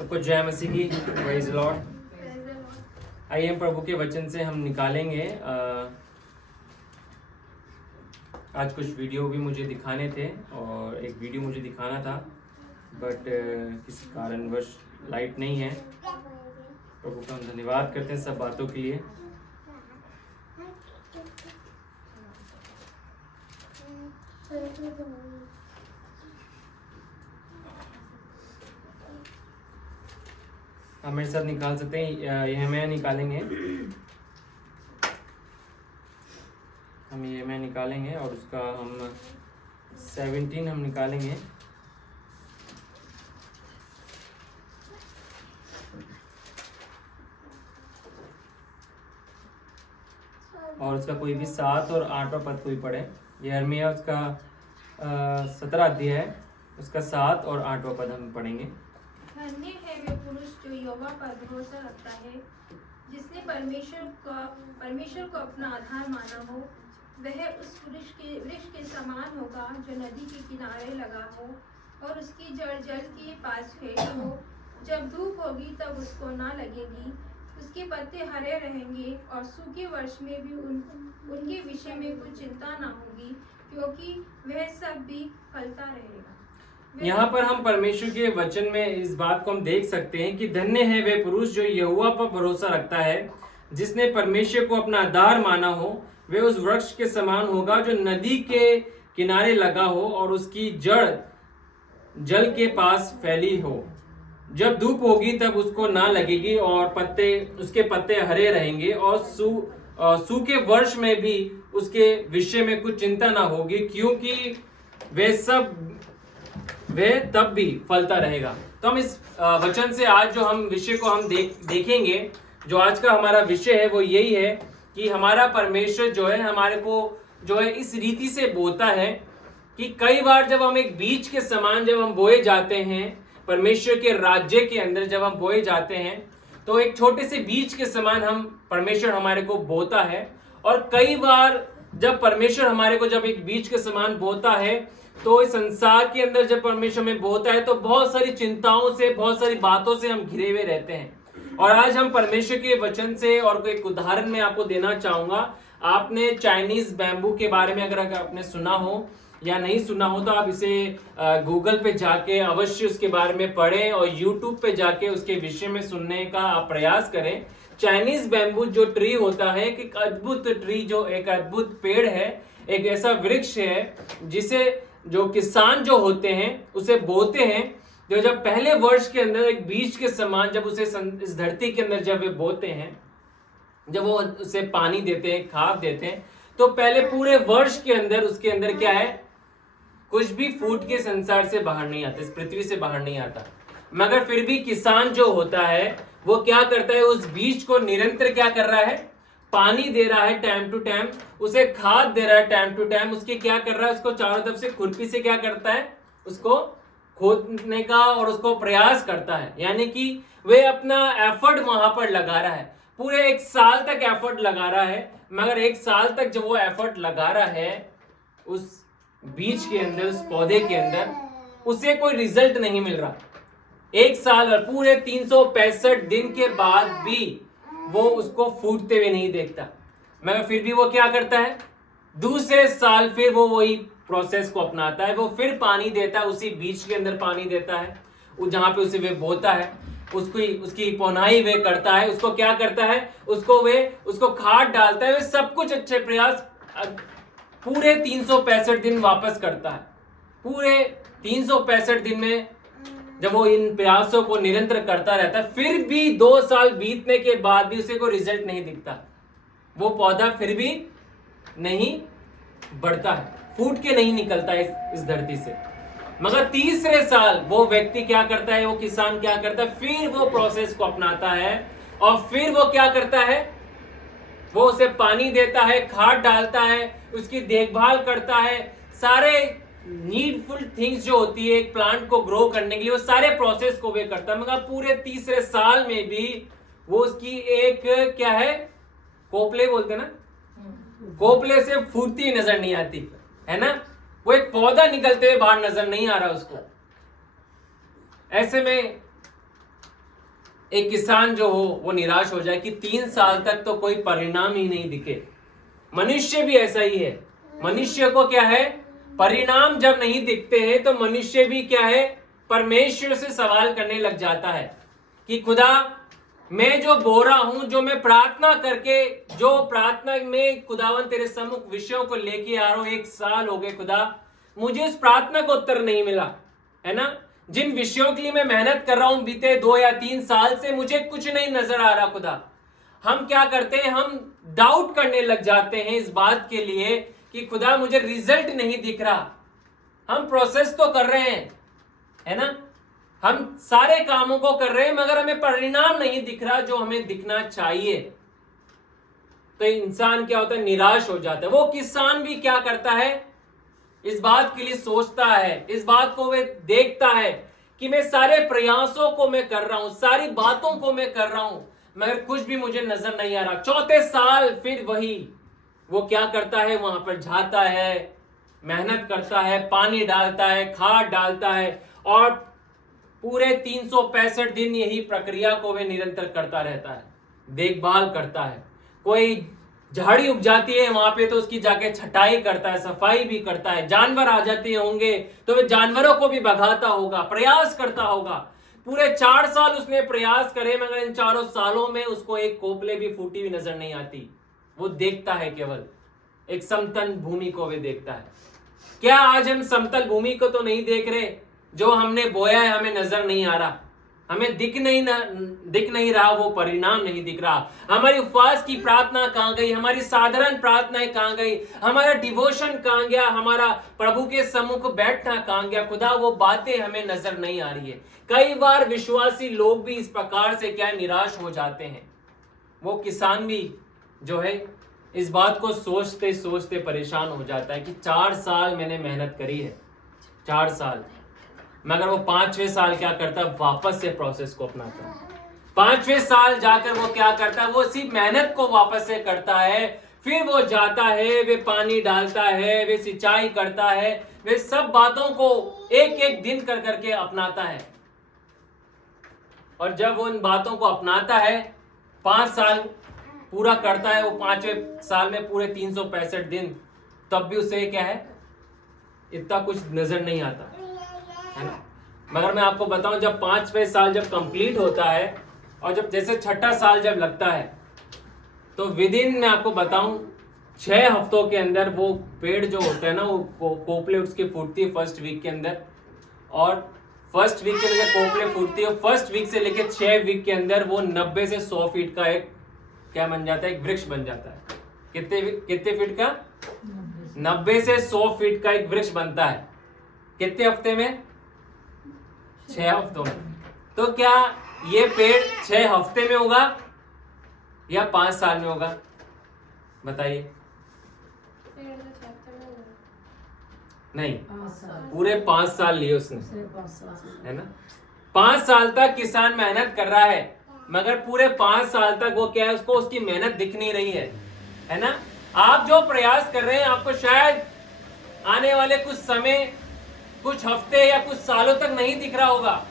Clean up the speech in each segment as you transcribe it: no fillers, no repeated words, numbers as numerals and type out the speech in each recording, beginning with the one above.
सबको जय मसीह की, प्रेज द लॉर्ड। आइए हम प्रभु के वचन से हम निकालेंगे। आज कुछ वीडियो भी मुझे दिखाने थे और एक वीडियो मुझे दिखाना था, बट किसी कारणवश लाइट नहीं है। प्रभु का हम धन्यवाद करते हैं सब बातों के लिए। हम मेरे साथ निकाल सकते हैं, यह निकालेंगे। हम यह निकालेंगे और उसका हम 17 हम निकालेंगे। और उसका कोई भी 7 और 8वां पद कोई पढ़े। यिर्मयाह उसका 17 अध्याय है, उसका 7 और 8वां पद हम पढ़ेंगे। धन्य है वे पुरुष जो यहोवा पर भरोसा रखता है, जिसने परमेश्वर को अपना आधार माना हो। वह उस वृक्ष के समान होगा जो नदी के किनारे लगा हो और उसकी जड़ जल के पास फैली हो। जब धूप होगी तब उसको ना लगेगी, उसके पत्ते हरे रहेंगे और सूखे वर्ष में भी उनके विषय में कुछ चिंता ना होगी, क्योंकि वह सब भी फलता रहेगा। यहाँ पर हम परमेश्वर के वचन में इस बात को हम देख सकते हैं कि धन्य है वे पुरुष जो यहोवा पर भरोसा रखता है, जिसने परमेश्वर को अपना आधार माना हो। वे उस वृक्ष के समान होगा जो नदी के किनारे लगा हो और उसकी जड़ जल के पास फैली हो। जब धूप होगी तब उसको ना लगेगी और उसके पत्ते हरे रहेंगे और सूखे वर्ष में भी उसके विषय में कुछ चिंता ना होगी, क्योंकि वह तब भी फलता रहेगा। तो हम इस वचन से आज जो हम विषय को हम देखेंगे, जो आज का हमारा विषय है वो यही है कि हमारा परमेश्वर जो है हमारे को जो है इस रीति से बोता है कि कई बार जब हम एक बीज के समान जब हम बोए जाते हैं, परमेश्वर के राज्य के अंदर जब हम बोए जाते हैं, तो एक छोटे से बीज के समान परमेश्वर हमारे को बोता है। और कई बार जब परमेश्वर हमारे को जब एक बीज के समान बोता है, तो इस संसार के अंदर जब परमेश्वर में बोता है तो बहुत सारी चिंताओं से, बहुत सारी बातों से हम घिरे हुए रहते हैं। और आज हम परमेश्वर के वचन से और एक उदाहरण में आपको देना चाहूंगा। आपने चाइनीज बैम्बू के बारे में अगर आपने सुना हो या नहीं सुना हो तो आप इसे गूगल पे जाके अवश्य उसके बारे में पढ़ें और यूट्यूब पे जाके उसके विषय में सुनने का आप प्रयास करें। चाइनीज बैम्बू जो ट्री होता है, एक अद्भुत ट्री, जो एक अद्भुत पेड़ है, एक ऐसा वृक्ष है जिसे जो किसान जो होते हैं उसे बोते हैं। जो जब पहले वर्ष के अंदर एक बीज के समान जब उसे इस धरती के अंदर जब वे बोते हैं, जब वो उसे पानी देते हैं, खाद देते हैं, तो पहले पूरे वर्ष के अंदर उसके अंदर क्या है, कुछ भी फूट के संसार से बाहर नहीं आता, इस पृथ्वी से बाहर नहीं आता। मगर फिर भी किसान जो होता है वो क्या करता है, उस बीज को निरंतर क्या कर रहा है, पानी दे रहा है टाइम टू टाइम, उसे खाद दे रहा है टाइम टू टाइम। उसके क्या कर रहा है, उसको चारों तरफ से खुरपी से क्या करता है, उसको खोदने का और उसको प्रयास करता है। यानी कि वे अपना एफर्ट वहां पर लगा रहा है, पूरे 1 साल तक एफर्ट लगा रहा है। मगर 1 साल तक जब वो एफर्ट लगा रहा है उस बीज के अंदर, उस पौधे के अंदर, उसे कोई रिजल्ट नहीं मिल रहा। 1 साल और पूरे 365 दिन के बाद भी वो उसको फूटते हुए नहीं देखता। मगर फिर भी वो क्या करता है, दूसरे साल फिर वो वही प्रोसेस को अपनाता है। वो फिर पानी देता है, उसी बीज के अंदर पानी देता है, जहां पे उसे वे बोता है, उसकी पौनाई वे करता है। उसको क्या करता है, उसको खाद डालता है। वे सब कुछ अच्छे प्रयास पूरे 365 दिन वापस करता है। पूरे 365 दिन में जब वो इन प्रयासों को निरंतर करता रहता है, फिर भी 2 साल बीतने के बाद भी उसे कोई रिजल्ट नहीं दिखता। वो पौधा फिर भी नहीं बढ़ता है, फूट के नहीं निकलता इस धरती से। मगर तीसरे साल वो व्यक्ति क्या करता है, वो किसान क्या करता है, फिर वो प्रोसेस को अपनाता है और फिर वो क्या करता है, वो उसे पानी देता है, खाद डालता है, उसकी देखभाल करता है। सारे नीडफुल थिंग्स जो होती है एक प्लांट को ग्रो करने के लिए, वो सारे प्रोसेस को वे करता है। मगर पूरे तीसरे साल में भी वो उसकी एक क्या है, कोपले बोलते ना, कोपले से फूटती नजर नहीं आती है ना। वो एक पौधा निकलते हुए बाहर नजर नहीं आ रहा उसको। ऐसे में एक किसान जो हो वो निराश हो जाए कि 3 साल तक तो कोई परिणाम ही नहीं दिखे। मनुष्य भी ऐसा ही है। मनुष्य को क्या है, परिणाम जब नहीं दिखते हैं तो मनुष्य भी क्या है, परमेश्वर से सवाल करने लग जाता है कि खुदा, मैं जो बो रहा हूं, जो मैं प्रार्थना करके, जो प्रार्थना में खुदावन तेरे सम्मुख विषयों को लेके आ रहा हूं, 1 साल हो गए खुदा, मुझे इस प्रार्थना को उत्तर नहीं मिला, है ना। जिन विषयों के लिए मैं मेहनत कर रहा हूं बीते 2 या 3 साल से, मुझे कुछ नहीं नजर आ रहा खुदा। हम क्या करते हैं, हम डाउट करने लग जाते हैं इस बात के लिए कि खुदा मुझे रिजल्ट नहीं दिख रहा। हम प्रोसेस तो कर रहे हैं, है ना, हम सारे कामों को कर रहे हैं, मगर हमें परिणाम नहीं दिख रहा जो हमें दिखना चाहिए। तो इंसान क्या होता है, निराश हो जाता है। वो किसान भी क्या करता है, इस बात के लिए सोचता है, इस बात को वह देखता है कि मैं सारे प्रयासों को मैं कर रहा हूं, सारी बातों को मैं कर रहा हूं, मगर कुछ भी मुझे नजर नहीं आ रहा। 4थे साल फिर वही वो क्या करता है, वहां पर जाता है, मेहनत करता है, पानी डालता है, खाद डालता है, और पूरे 365 दिन यही प्रक्रिया को वह निरंतर करता रहता है, देखभाल करता है। कोई झाड़ी उग जाती है वहां पे तो उसकी जाके छटाई करता है, सफाई भी करता है। जानवर आ जाते होंगे तो वह जानवरों को भी भगाता होगा, प्रयास करता होगा। पूरे 4 साल उसने प्रयास करे, मगर इन 4 सालों में उसको एक कोपले भी फूटी हुई नजर नहीं आती। वो देखता है केवल एक समतल भूमि को, वे देखता है। क्या आज हम समतल भूमि को तो नहीं देख रहे, जो हमने बोया है हमें नजर नहीं आ रहा, हमें दिख नहीं रहा, वो परिणाम नहीं दिख रहा। हमारी उपवास की प्रार्थना कहां गई, हमारी साधारण प्रार्थनाएं कहां गई, हमारा डिवोशन कहां गया, हमारा प्रभु के सम्मुख बैठना कहां गया। खुदा वो बातें हमें नजर नहीं आ रही है। कई बार विश्वासी लोग भी इस प्रकार से क्या निराश हो जाते हैं। वो किसान भी जो है इस बात को सोचते सोचते परेशान हो जाता है कि 4 साल मैंने मेहनत करी है, 4 साल, मगर वो 5वें साल क्या करता है, वापस से प्रोसेस को अपनाता है। 5वें साल जाकर वो क्या करता है, वो इसी मेहनत को वापस से करता है। फिर वो जाता है, वे पानी डालता है, वे सिंचाई करता है, वे सब बातों को एक एक दिन कर करके अपनाता है। और जब वो इन बातों को अपनाता है, 5 साल पूरा करता है, वो 5वें साल में पूरे 365 दिन, तब भी उसे क्या है, इतना कुछ नजर नहीं आता, है ना। मगर मैं आपको बताऊं, जब 5वें साल जब कंप्लीट होता है और जब जैसे 6ठा साल जब लगता है, तो विदिन मैं आपको बताऊं 6 हफ्तों के अंदर वो पेड़ जो होता है ना, वो कोपले उसकी फूटती है 1st वीक के अंदर। और 1st वीक के अंदर कोपले फूटती है, 1st वीक से लेकर 6 वीक के अंदर वो 90 से 100 फीट का एक क्या बन जाता है, एक वृक्ष बन जाता है। कितने फीट का, 90 से 100 फीट का एक वृक्ष बनता है। कितने हफ्ते में, 6 हफ्तों में। तो क्या ये पेड़ 6 हफ्ते में होगा या 5 साल में होगा, बताइए। नहीं, पूरे 5 साल लिए उसने, है ना। 5 साल तक किसान मेहनत कर रहा है, मगर पूरे 5 साल तक वो क्या है, उसको उसकी मेहनत दिख नहीं रही है ना। आप जो प्रयास कर रहे हैं, आपको शायद आने वाले कुछ समय, कुछ हफ्ते या कुछ सालों तक नहीं दिख रहा होगा,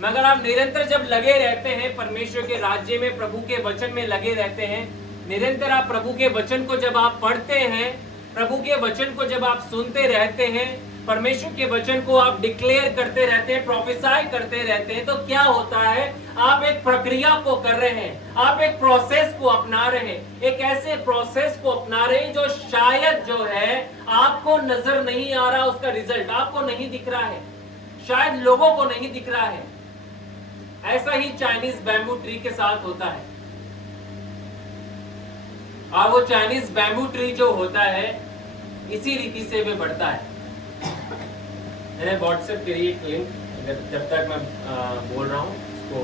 मगर आप निरंतर जब लगे रहते हैं परमेश्वर के राज्य में, प्रभु के वचन में लगे रहते हैं, निरंतर आप प्रभु के वचन को जब आप पढ़ते हैं, प्रभु के वचन को जब आप सुनते रहते हैं, परमेश्वर के वचन को आप डिक्लेयर करते रहते हैं, प्रोफेसाई करते रहते हैं, तो क्या होता है, आप एक प्रक्रिया को कर रहे हैं, आप एक प्रोसेस को अपना रहे हैं, एक ऐसे प्रोसेस को अपना रहे हैं जो शायद जो है आपको नजर नहीं आ रहा, उसका रिजल्ट आपको नहीं दिख रहा है, शायद लोगों को नहीं दिख रहा है। ऐसा ही चाइनीज बैम्बू ट्री के साथ होता है। और वो चाइनीज बैम्बू ट्री जो होता है, इसी रीति से वे बढ़ता है। मैंने व्हाट्सएप के लिए एक लिंक, जब तक मैं बोल रहा हूँ उसको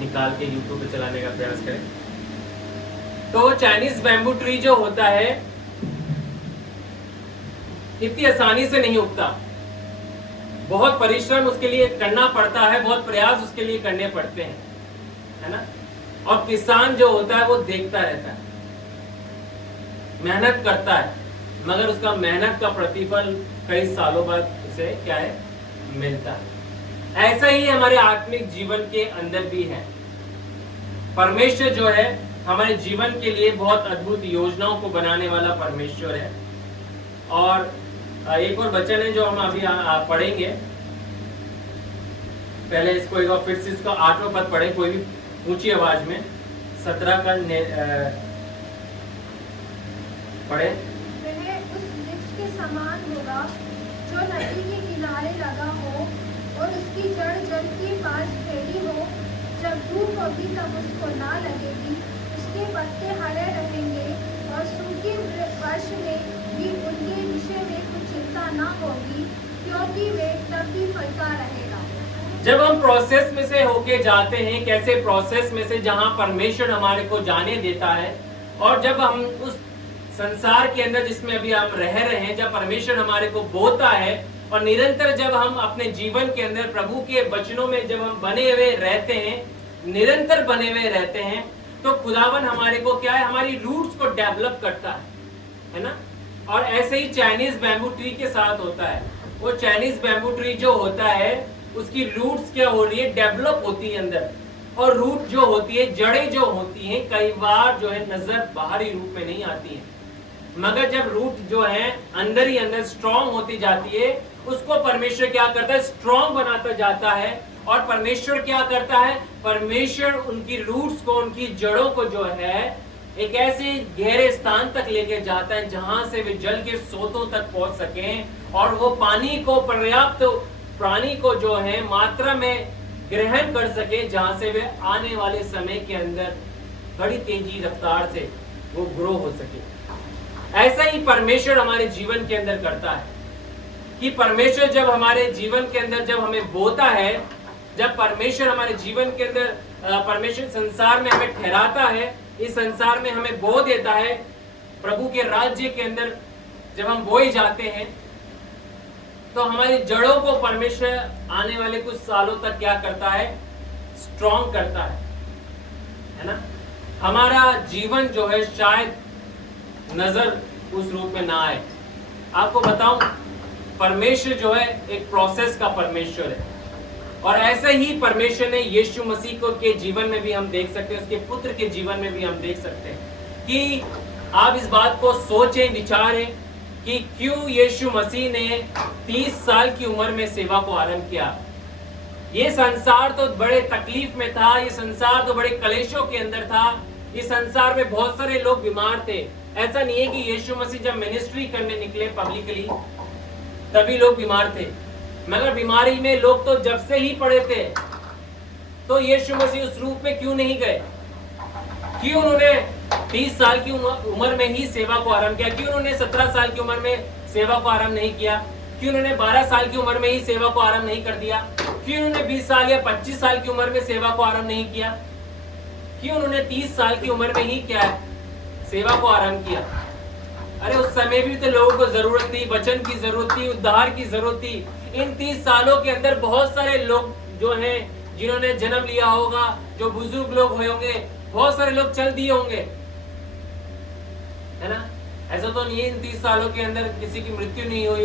निकाल के यूट्यूब पे चलाने का प्रयास करें। तो चाइनीज बैम्बू ट्री जो होता है, इतनी आसानी से नहीं उगता, बहुत परिश्रम उसके लिए करना पड़ता है, बहुत प्रयास उसके लिए करने पड़ते हैं, है ना। और किसान जो होता है वो देखता रहता है, मेहनत करता है, मगर उसका मेहनत का प्रतिफल कई सालों बाद उसे क्या है, मिलता है। ऐसा ही हमारे आत्मिक जीवन के अंदर भी है। परमेश्वर जो है हमारे जीवन के लिए बहुत अद्भुत योजनाओं को बनाने वाला परमेश्वर है। और एक और वचन है जो हम अभी पढ़ेंगे। पहले इसको एक बार फिर से इसका 8वां पद पढ़े, कोई भी ऊंची आवाज में। 17 का पढ़े। वह उस वृक्ष के समान होगा जो नदी के किनारे लगा हो और उसकी जड़ जल के पास फैली हो। जब धूप होगी तब उसको ना लगेगी, उसके पत्ते हरे रहेंगे और सूखे वर्ष में भी उनके विषय में कुछ चिंता ना होगी, क्योंकि वे तब भी फलता रहेगा। जब हम प्रोसेस में से होके जाते हैं, कैसे प्रोसेस में से जहां परमेश्वर हमारे को जाने देता है, और जब हम उस संसार के अंदर जिसमें अभी हम रह रहे हैं, जब परमेश्वर हमारे को बोता है और निरंतर जब हम अपने जीवन के अंदर प्रभु के वचनों में जब हम बने हुए रहते हैं, निरंतर बने हुए रहते हैं, तो खुदावन हमारे को क्या है, हमारी रूट्स को डेवलप करता है ना। और ऐसे ही चाइनीज बैम्बू ट्री के साथ होता है। वो चाइनीज बैम्बू ट्री जो होता है उसकी रूट्स क्या हो रही है, डेवलप होती है अंदर। और रूट जो होती है, जड़ें जो होती हैं, कई बार जो है नजर बाहरी रूप में नहीं आती है, मगर जब रूट जो है अंदर ही अंदर स्ट्रॉन्ग होती जाती है, उसको परमेश्वर क्या करता है, स्ट्रॉन्ग बनाता जाता है। और परमेश्वर क्या करता है, परमेश्वर उनकी रूट्स को, उनकी जड़ों को जो है एक ऐसे गहरे स्थान तक लेके जाता है जहां से वे जल के स्रोतों तक पहुंच सकें और वो पानी को पर्याप्त प्राणी को जो है मात्रा में ग्रहण कर सके, जहां से वे आने वाले समय के अंदर बड़ी तेजी रफ्तार से वो ग्रो हो सके। ऐसा ही परमेश्वर हमारे जीवन के अंदर करता है कि परमेश्वर जब हमारे जीवन के अंदर जब हमें बोता है, जब परमेश्वर हमारे जीवन के अंदर परमेश्वर संसार में हमें ठहराता है, इस संसार में हमें बो देता है, प्रभु के राज्य के अंदर जब हम बोए जाते हैं, तो हमारी जड़ों को परमेश्वर आने वाले कुछ सालों तक क्या करता है, स्ट्रॉन्ग करता है ना। हमारा जीवन जो है शायद नजर उस रूप में ना आए। आपको बताऊं, परमेश्वर जो है एक प्रोसेस का परमेश्वर है, और ऐसे ही परमेश्वर ने यीशु मसीह को के जीवन में भी हम देख सकते हैं, उसके पुत्र के जीवन में भी हम देख सकते हैं कि आप इस बात को सोचें, विचारें कि क्यों यीशु मसीह ने 30 साल की उम्र में सेवा को आरंभ किया। ये संसार तो बड़े तकलीफ में था, ये संसार तो बड़े कलेशों के अंदर था, इस संसार में बहुत सारे लोग बीमार थे। ऐसा नहीं है कि यीशु मसीह जब मिनिस्ट्री करने निकले पब्लिकली तभी लोग बीमार थे, मगर बीमारी में लोग तो जब से ही पड़े थे। तो यीशु मसीह उस रूप में क्यों नहीं गए? क्यों उन्होंने 30 साल की उम्र में ही सेवा को आरंभ किया? क्यों उन्होंने 17 साल की उम्र में सेवा को आरंभ नहीं किया? क्यों उन्होंने 12 साल की उम्र में ही सेवा को आरंभ नहीं कर दिया? क्यों उन्होंने 20 साल या 25 साल की उम्र में सेवा को आरंभ नहीं किया? क्यों उन्होंने 30 साल की उम्र में ही क्या है, सेवा को आरंभ किया? अरे उस समय भी तो लोगों को जरूरत थी, वचन की जरूरत थी, उद्धार की जरूरत थी। इन 30 सालों के अंदर बहुत सारे लोग जो हैं, जिन्होंने जन्म लिया होगा, जो बुजुर्ग लोग हुए होंगे, बहुत सारे लोग चल दिए होंगे, है ना। ऐसा तो नहीं है इन 30 सालों के अंदर किसी की मृत्यु नहीं हुई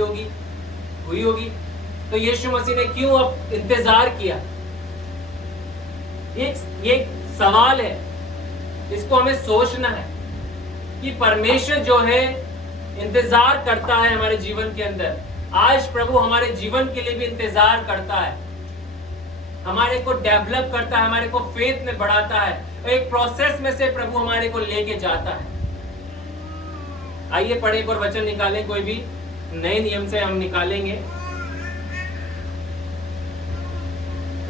होगी। तो यीशु मसीह ने क्यों अब इंतजार किया? ये सवाल है, इसको हमें सोचना है कि परमेश्वर जो है इंतजार करता है हमारे जीवन के अंदर। आज प्रभु हमारे जीवन के लिए भी इंतजार करता है, हमारे को डेवलप करता है, हमारे को फेथ में बढ़ाता है, एक प्रोसेस में से प्रभु हमारे को लेके जाता है। आइए पढ़े एक और वचन निकालें, कोई भी नए नियम से हम निकालेंगे।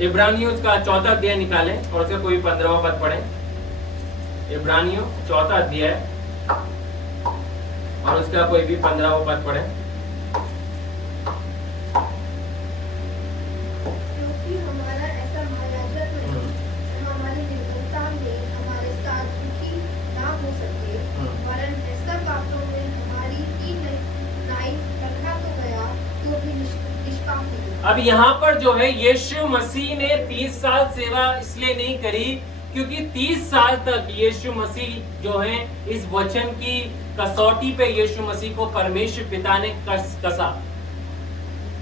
इब्रानियों का 4था अध्याय निकालें और उसका कोई 15वां पद पढ़े। इब्रानियों 4था अध्याय और उसका कोई भी 15वां पद पढ़े। क्योंकि हमारा ऐसा महायाजक नहीं जो हमारी निर्बलता में हमारे साथ दुखी ना हो सके, वरन ऐसा बातों में हमारी की न्याय रखा तो गया तो भी निष्पाप नहीं। अब यहाँ पर जो है यीशु मसीह ने 30 साल सेवा इसलिए नहीं करी क्योंकि 30 साल तक यीशु मसीह जो है इस वचन की कसौटी पे यीशु मसीह को परमेश्वर पिता ने कसा।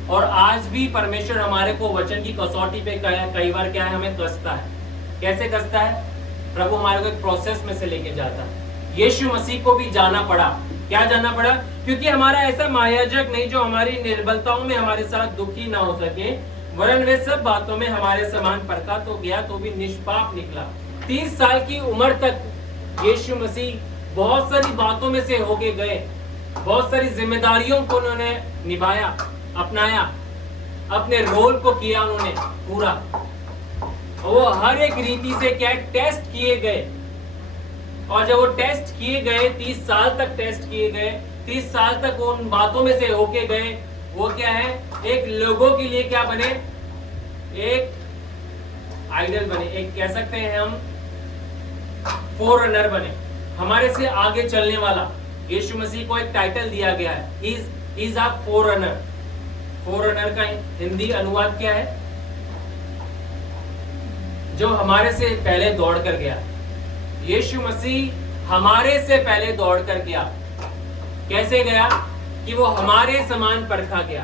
और आज भी परमेश्वर हमारे को वचन की कसौटी पे कई बार क्या है, हमें कसता है। कैसे कसता है? प्रभु हमारे को एक प्रोसेस में से लेके जाता है। यीशु मसीह को भी जाना पड़ा। क्या जाना पड़ा? क्योंकि हमारा ऐसा महायाजक नहीं जो हमारी निर्बलताओं में हमारे साथ दुखी ना हो सके, वरन वे सब बातों में हमारे समान परखा तो गया तो भी निष्पाप निकला। 30 साल की उम्र तक यीशु मसीह बहुत सारी बातों में से होके गए, बहुत सारी जिम्मेदारियों को उन्होंने निभाया, अपनाया, अपने रोल को किया उन्होंने पूरा। वो हर एक रीति से क्या टेस्ट किए गए, और जब वो टेस्ट किए गए, 30 साल तक टेस्ट किए गए, 30 साल तक वो उन बातों में से होके गए, वो क्या है, एक लोगों के लिए क्या बने, एक आइडल बने, एक कह सकते हैं हम फोररनर बने, हमारे से आगे चलने वाला। यीशु मसीह को एक टाइटल दिया गया है, ही इज अ फोररनर। फोररनर का हिंदी अनुवाद क्या है? जो हमारे से पहले दौड़ कर गया। यीशु मसीह हमारे से पहले दौड़ कर गया। कैसे गया? कि वो हमारे समान परखा गया,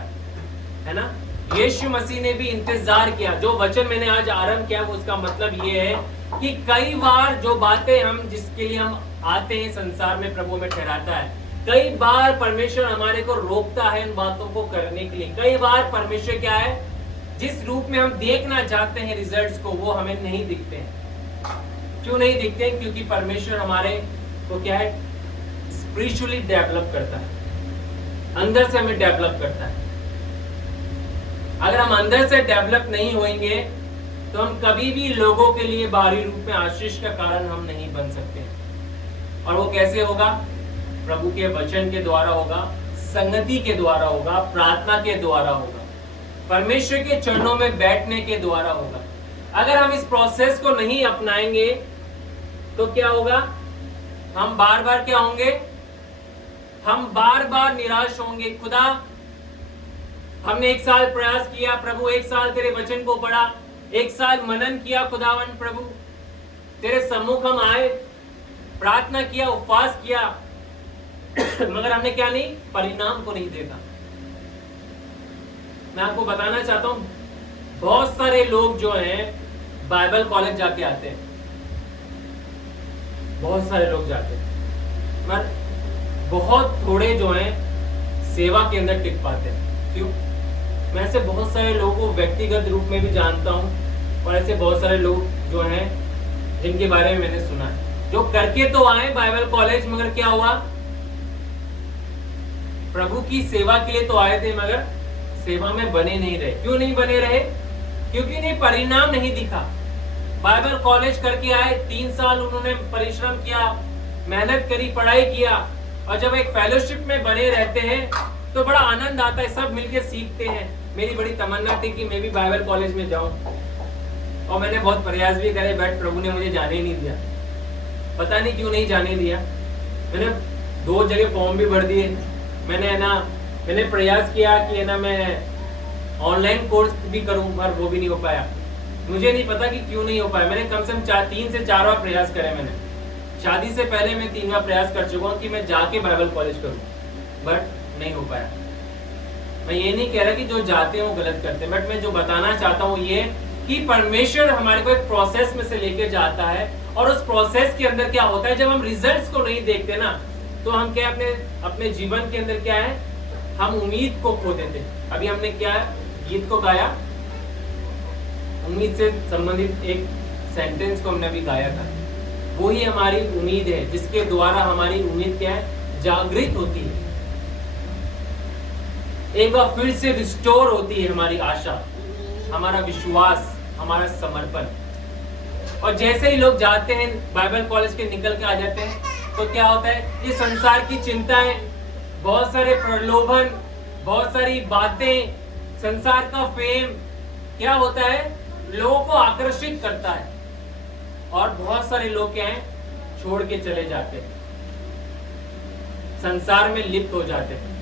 है ना। यीशु मसीह ने भी इंतजार किया। जो वचन मैंने आज आरंभ किया, उसका मतलब ये है कि कई बार जो बातें हम जिसके लिए हम आते हैं संसार में, प्रभु में ठहराता है। कई बार परमेश्वर हमारे को रोकता है इन बातों को करने के लिए। कई बार परमेश्वर क्या है, जिस रूप में हम देखना चाहते हैं रिजल्ट्स को, वो हमें नहीं दिखते हैं। क्यों नहीं दिखते? क्योंकि परमेश्वर हमारे को क्या है, स्पिरिचुअली डेवलप करता है, अंदर से हमें डेवलप करता है। अगर हम अंदर से डेवलप नहीं होंगे तो हम कभी भी लोगों के लिए बाहरी रूप में आशीष का कारण हम नहीं बन सकते। और वो कैसे होगा? प्रभु के वचन के द्वारा होगा, संगति के द्वारा होगा, प्रार्थना के द्वारा होगा, परमेश्वर के चरणों में बैठने के द्वारा होगा। अगर हम इस प्रोसेस को नहीं अपनाएंगे तो क्या होगा? हम बार बार क्या होंगे? हम बार बार निराश होंगे। खुदा, हमने 1 साल प्रयास किया प्रभु, 1 साल तेरे वचन को पढ़ा, 1 साल मनन किया खुदावन प्रभु, तेरे सम्मुख हम आए, प्रार्थना किया, उपवास किया, मगर हमने क्या नहीं, परिणाम को नहीं देखा। मैं आपको बताना चाहता हूं, बहुत सारे लोग जो हैं बाइबल कॉलेज जाके आते हैं, बहुत सारे लोग जाते हैं, मगर बहुत थोड़े जो हैं सेवा के अंदर टिक पाते हैं। क्यों? मैं ऐसे बहुत सारे लोगों को व्यक्तिगत रूप में भी जानता हूं, और ऐसे बहुत सारे लोग जो हैं जिनके बारे में मैंने सुना है, जो करके तो आए बाइबल कॉलेज, मगर क्या हुआ? प्रभु की सेवा के लिए तो आए थे, मगर सेवा में बने नहीं रहे। क्यों नहीं बने रहे? क्योंकि नहीं, परिणाम नहीं दिखा। बाइबल कॉलेज करके आए, 3 साल उन्होंने परिश्रम किया, मेहनत करी, पढ़ाई किया, और जब एक फेलोशिप में बने रहते हैं तो बड़ा आनंद आता है, सब मिलके सीखते हैं। मेरी बड़ी तमन्ना थी कि मैं भी बाइबल कॉलेज में जाऊं, और मैंने बहुत प्रयास भी करे, बट प्रभु ने मुझे जाने ही नहीं दिया। पता नहीं क्यों नहीं जाने दिया। मैंने 2 जगह फॉर्म भी भर दिए, मैंने प्रयास किया कि है ना मैं ऑनलाइन कोर्स भी करूं, पर वो भी नहीं हो पाया। मुझे नहीं पता कि क्यों नहीं हो पाया। मैंने कम से कम 3 से 4 बार प्रयास करे। मैंने शादी से पहले मैं 3 बार प्रयास कर चुका हूँ कि मैं जाके बाइबल कॉलेज करूं, बट नहीं हो पाया। मैं ये नहीं कह रहा कि जो जाते हैं वो गलत करते हैं, बट मैं जो बताना चाहता हूँ ये कि परमेश्वर हमारे को एक प्रोसेस में से लेके जाता है, और उस प्रोसेस के अंदर क्या होता है, जब हम रिजल्ट्स को नहीं देखते ना, तो हम क्या अपने जीवन के अंदर क्या है, हम उम्मीद को खो देते हैं। अभी हमने क्या गीत को गाया, उम्मीद से संबंधित एक सेंटेंस को हमने अभी गाया था। वो ही हमारी उम्मीद है, जिसके द्वारा हमारी उम्मीद क्या है, जागृत होती है, एक बार फिर से रिस्टोर होती है हमारी आशा, हमारा विश्वास, हमारा समर्पण। और जैसे ही लोग जाते हैं बाइबल कॉलेज के, निकल के आ जाते हैं, तो क्या होता है, ये संसार की चिंताएं, बहुत सारे प्रलोभन, बहुत सारी बातें, संसार का फेम क्या होता है, लोगों को आकर्षित करता है, और बहुत सारे लोग क्या हैं, छोड़ के चले जाते हैं, संसार में लिप्त हो जाते हैं।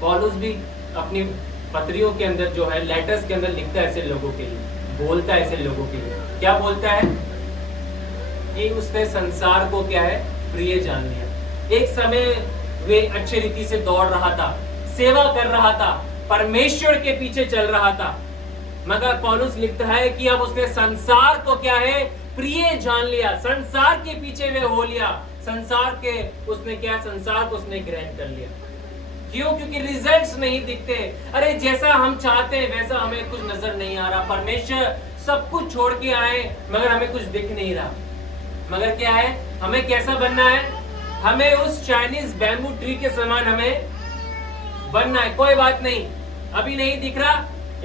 पौलुस भी अपनी पत्रियों के अंदर जो है, लेटर्स के अंदर लिखता है ऐसे लोगों के लिए, बोलता है ऐसे लोगों के लिए। क्या बोलता है? कि उसने संसार को क्या है, प्रिय जान लिया। एक समय वे अच्छे रीति से दौड़ रहा था, सेवा कर रहा था, परमेश्वर के पीछे चल रहा था, मगर पौलुस लिखता है कि अब उसने संसार को क्या है, प्रिय जान लिया, संसार के पीछे वे हो लिया, संसार के उसने क्या, संसार को उसने ग्रहण कर लिया। क्यों? क्योंकि रिजल्ट्स नहीं दिखते। अरे जैसा हम चाहते हैं वैसा हमें कुछ नजर नहीं आ रहा। परमेश्वर सब कुछ छोड़ के आए मगर हमें कुछ दिख नहीं रहा। मगर क्या है, हमें कैसा बनना है? हमें उस चाइनीज बैम्बू ट्री के समान हमें बनना है। कोई बात नहीं, अभी नहीं दिख रहा,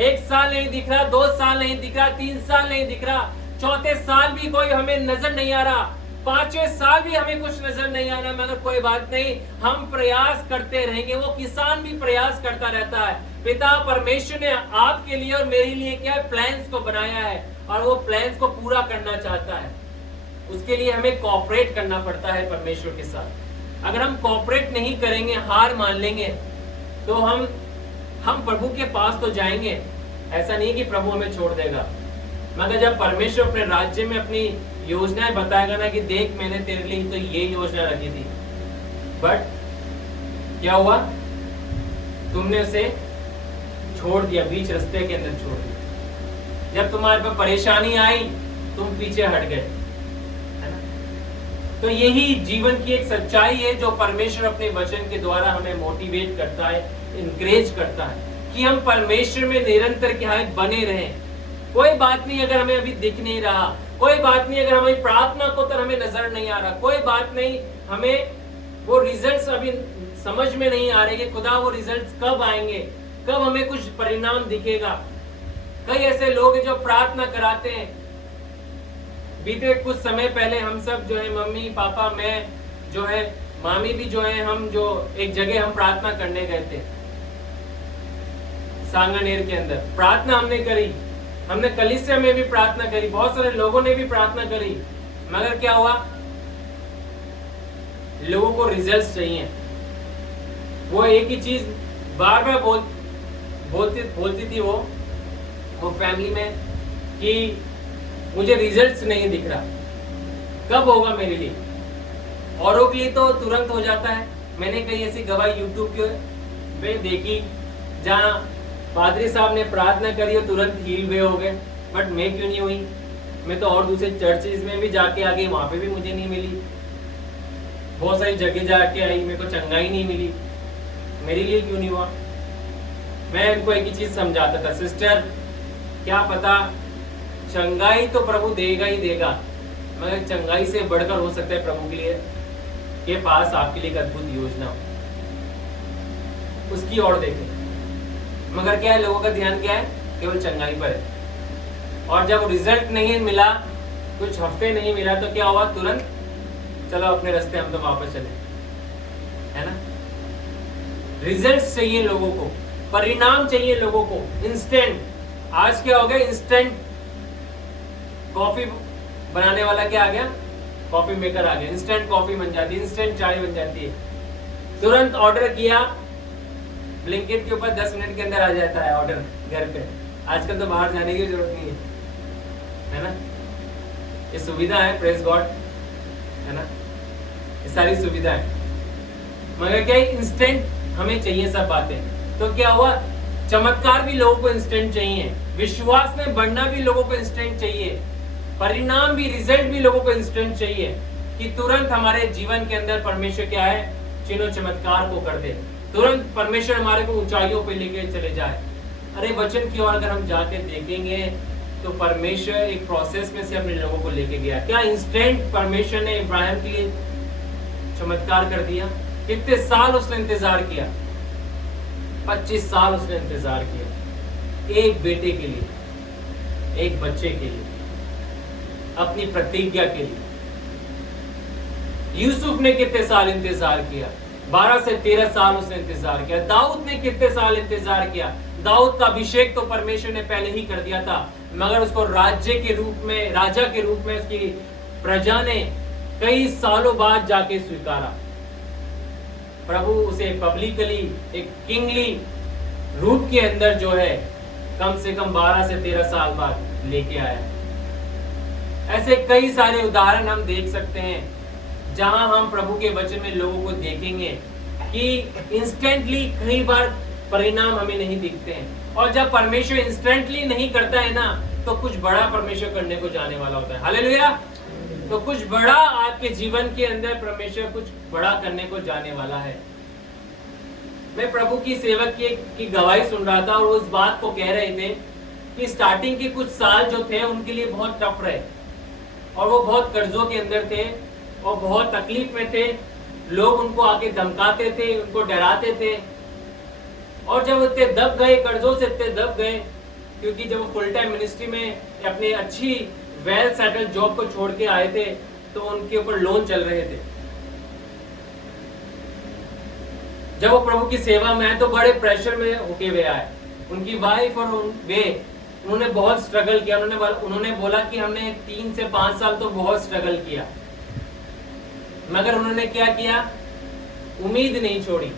1 साल नहीं दिख रहा, 2 साल नहीं दिख रहा, 3 साल नहीं दिख रहा, 4थे साल भी कोई हमें नजर नहीं आ रहा, 5वें साल भी हमें कुछ नजर नहीं आ रहा, मगर कोई बात नहीं, हम प्रयास करते रहेंगे। वो किसान भी प्रयास करता रहता है। पिता परमेश्वर ने आपके लिए और मेरे लिए क्या प्लान्स को बनाया है और वो प्लान्स को पूरा करना चाहता है। उसके लिए हमें कोऑपरेट करना पड़ता है परमेश्वर के साथ। अगर हम कोऑपरेट नहीं करेंगे, हार मान लेंगे, तो हम प्रभु के पास तो जाएंगे, ऐसा नहीं कि प्रभु हमें छोड़ देगा। मगर जब परमेश्वर अपने राज्य में अपनी योजनाएं बताएगा ना कि देख मैंने तेरे लिए तो ये योजना रखी थी, बट क्या हुआ, तुमने उसे छोड़ दिया, बीच रास्ते के अंदर छोड़ दिया। जब तुम्हारे पर परेशानी आई तुम पीछे हट गए, है ना? तो यही जीवन की एक सच्चाई है जो परमेश्वर अपने वचन के द्वारा हमें मोटिवेट करता है, इंकरेज करता है कि हम परमेश्वर में निरंतर क्या है, बने रहें। कोई बात नहीं अगर हमें अभी दिख नहीं रहा, कोई बात नहीं अगर हमें प्रार्थना को तो हमें नजर नहीं आ रहा, कोई बात नहीं हमें वो रिजल्ट्स अभी समझ में नहीं आ रहे कि खुदा वो रिजल्ट्स कब आएंगे, कब हमें कुछ परिणाम दिखेगा। कई ऐसे लोग हैं जो प्रार्थना कराते हैं। बीते कुछ समय पहले हम सब जो है, मम्मी पापा, मैं जो है, मामी भी जो है, हम जो एक जगह हम प्रार्थना करने गए थे सांगानेर के अंदर। प्रार्थना हमने करी, हमने कलीसिया में भी प्रार्थना करी, बहुत सारे लोगों ने भी प्रार्थना करी, मगर क्या हुआ, लोगों को रिजल्ट्स चाहिए। वो एक ही चीज बार बार बोलती थी वो फैमिली में कि मुझे रिजल्ट्स नहीं दिख रहा, कब होगा मेरे लिए। औरों के लिए तो तुरंत हो जाता है। मैंने कई ऐसी गवाही यूट्यूब पे देखी जहाँ पादरी साहब ने प्रार्थना करी और तुरंत हील हुए हो गए, बट मैं क्यों नहीं हुई? मैं तो और दूसरे चर्चेज में भी जाके आ गई, वहां पे भी मुझे नहीं मिली। बहुत सारी जगह जाके आई, मेरे को चंगाई नहीं मिली, मेरे लिए क्यों नहीं हुआ? मैं इनको एक ही चीज समझाता था, सिस्टर क्या पता, चंगाई तो प्रभु देगा ही देगा, मगर चंगाई से बढ़कर हो सकता है प्रभु के लिए के पास आपके लिए एक अद्भुत योजना हो, उसकी ओर देखें। मगर क्या है, लोगों का ध्यान क्या है, केवल चंगाई पर है। और जब रिजल्ट नहीं मिला, कुछ हफ्ते नहीं मिला, तो क्या हुआ, तुरंत चलो अपने रास्ते, हम तो वापस चले, है ना? रिजल्ट चाहिए लोगों को, परिणाम चाहिए लोगों को, इंस्टेंट। आज क्या हो गया, इंस्टेंट कॉफी बनाने वाला क्या आ गया, कॉफी मेकर आ गया, इंस्टेंट कॉफी बन जाती है, इंस्टेंट चाय बन जाती है। तुरंत ऑर्डर किया, ब्लिंकिट के ऊपर 10 मिनट के अंदर आ जाता है ऑर्डर घर पे। आजकल तो बाहर जाने की जरूरत नहीं है ना? ये सुविधा है, प्रेज गॉड, है ना? ये सारी सुविधा है, मगर क्या इंस्टेंट हमें चाहिए सब बातें। तो क्या हुआ, चमत्कार भी लोगों को इंस्टेंट चाहिए, विश्वास में बढ़ना भी लोगों को इंस्टेंट चाहिए, परिणाम भी, रिजल्ट भी लोगों को इंस्टेंट चाहिए कि तुरंत हमारे जीवन के अंदर परमेश्वर क्या है, चिन्ह चमत्कार को कर दे, तुरंत परमेश्वर हमारे को ऊंचाइयों पे लेके चले जाए। अरे वचन की ओर अगर हम जाके देखेंगे तो परमेश्वर एक प्रोसेस में से अपने लोगों को लेके गया। क्या इंस्टेंट परमेश्वर ने इब्राहिम के लिए चमत्कार कर दिया? कितने साल उसने इंतजार किया? 25 साल उसने इंतजार किया, एक बेटे के लिए, एक बच्चे के लिए, अपनी प्रतिज्ञा के लिए। यूसुफ ने कितने साल इंतजार किया? 12 से 13 साल उसने इंतजार किया। दाऊद ने कितने साल इंतजार किया? दाऊद का अभिषेक तो परमेश्वर ने पहले ही कर दिया था, मगर उसको राज्य के रूप में, राजा के रूप में उसकी प्रजा ने कई सालों बाद जाके स्वीकारा। प्रभु उसे पब्लिकली एक किंगली रूप के अंदर जो है कम से कम 12 से 13 साल बाद लेके आया। ऐसे कई सारे उदाहरण हम देख सकते हैं जहां हम प्रभु के वचन में लोगों को देखेंगे कि इंस्टेंटली कई बार परिणाम हमें नहीं दिखते हैं। और जब परमेश्वर इंस्टेंटली नहीं करता है ना, तो कुछ बड़ा परमेश्वर करने को जाने वाला होता है। हालेलुया। तो कुछ बड़ा आपके जीवन के अंदर परमेश्वर कुछ बड़ा करने को जाने वाला है। मैं प्रभु की सेवक की गवाही सुन रहा था और उस बात को कह रहे थे कि स्टार्टिंग के कुछ साल जो थे उनके लिए बहुत टफ रहे और वो बहुत कर्जों के अंदर थे और बहुत तकलीफ में थे। लोग उनको आके धमकाते थे, उनको डराते थे और जब इतने दब गए, कर्जों से इतने दब गए, क्योंकि जब वो फुल टाइम मिनिस्ट्री में अपनी अच्छी वेल सेटल जॉब को छोड़ के आए थे तो उनके ऊपर लोन चल रहे थे। जब वो प्रभु की सेवा में आए तो बड़े प्रेशर में होके वे आए। उनकी वाइफ और उन्होंने बहुत स्ट्रगल किया। उन्होंने बोला कि हमने 3 से 5 साल तो बहुत स्ट्रगल किया, मगर उन्होंने क्या किया? उम्मीद नहीं छोड़ी।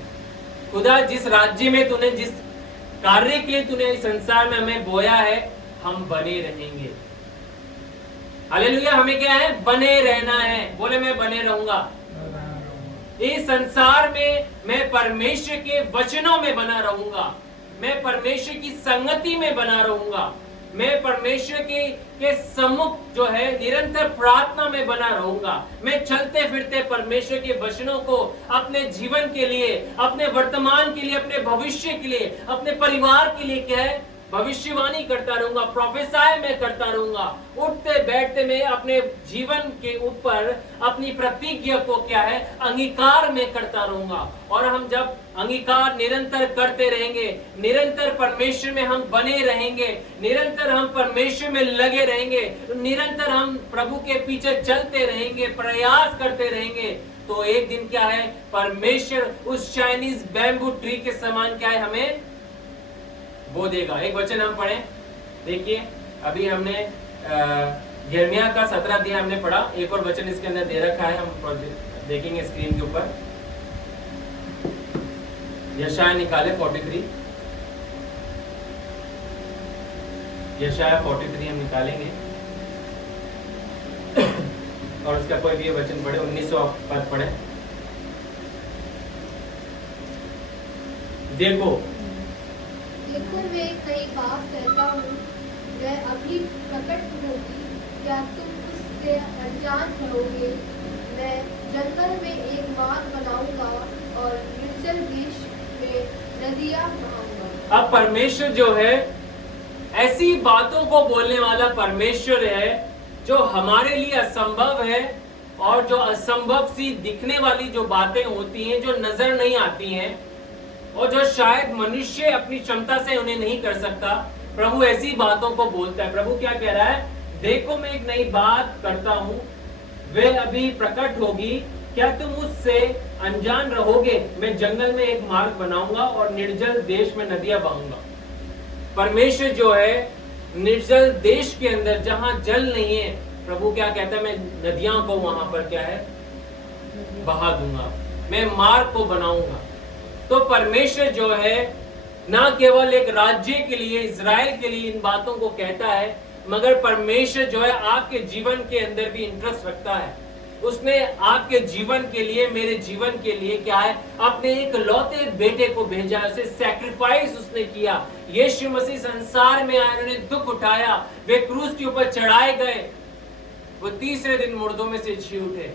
खुदा जिस राज्य में तूने, जिस कार्य के लिए तूने इस संसार में हमें बोया है, हम बने रहेंगे। हालेलुया। हमें क्या है? बने रहना है। बोले मैं बने रहूंगा। इस संसार में मैं परमेश्वर के वचनों में बना रहूंगा, मैं परमेश्वर की संगति में बना रहूंगा, मैं परमेश्वर के सम्मुख जो है निरंतर प्रार्थना में बना रहूंगा। मैं चलते फिरते परमेश्वर के वचनों को अपने जीवन के लिए, अपने वर्तमान के लिए, अपने भविष्य के लिए, अपने परिवार के लिए क्या है? भविष्यवाणी करता रहूंगा, प्रोफेसाय मैं करता रहूंगा। उठते बैठते मैं अपने जीवन के ऊपर अपनी प्रतिज्ञा को क्या है? अंगीकार में करता रहूंगा। और हम जब अंगीकार निरंतर करते रहेंगे, निरंतर परमेश्वर में हम बने रहेंगे, निरंतर हम परमेश्वर में लगे रहेंगे, निरंतर हम प्रभु के पीछे चलते रहेंगे, प्रयास करते रहेंगे, तो एक दिन क्या है? परमेश्वर उस चाइनीज बैम्बू ट्री के समान क्या है? हमें वो देगा। एक वचन हम पढ़ें, देखिए अभी हमने यिर्मयाह का 17 अध्याय हमने पढ़ा। एक और वचन इसके अंदर दे रखा है, हम देखेंगे स्क्रीन के ऊपर। यशायाह निकाले 43, यशायाह 43 हम निकालेंगे और उसका कोई भी वचन पढ़े, 19वां पद पढ़े। देखो मैं कई बात कहता हूँ, वह अभी प्रकट होगी, क्या तुम उससे अनजान रहोगे? मैं जंगल में एक मार्ग बनाऊंगा और निर्जल देश में नदियाँ बहाऊंगा। अब परमेश्वर जो है ऐसी बातों को बोलने वाला परमेश्वर है जो हमारे लिए असंभव है, और जो असंभव सी दिखने वाली जो बातें होती हैं, जो नजर नहीं आती हैं और जो शायद मनुष्य अपनी क्षमता से उन्हें नहीं कर सकता, प्रभु ऐसी बातों को बोलता है। प्रभु क्या कह रहा है? देखो मैं एक नई बात करता हूं, वह अभी प्रकट होगी, क्या तुम उससे अनजान रहोगे? मैं जंगल में एक मार्ग बनाऊंगा और निर्जल देश में नदियां बहाऊंगा। परमेश्वर जो है निर्जल देश के अंदर जहां जल नहीं है, प्रभु क्या कहता है? मैं नदियां को वहां पर क्या है? बहा दूंगा, मैं मार्ग को बनाऊंगा। तो परमेश्वर जो है ना केवल एक राज्य के लिए, इजराइल के लिए इन बातों को कहता है, मगर परमेश्वर जो है आपके जीवन के अंदर भी इंटरेस्ट रखता है। उसने आपके जीवन के लिए, मेरे जीवन के लिए क्या है? अपने एक लौते बेटे को भेजा, उसे सैक्रिफाइस उसने किया। यीशु मसीह संसार में आए, उन्होंने दुख उठाया, वे क्रूस के ऊपर चढ़ाए गए, वो तीसरे दिन मुर्दों में से जी उठे।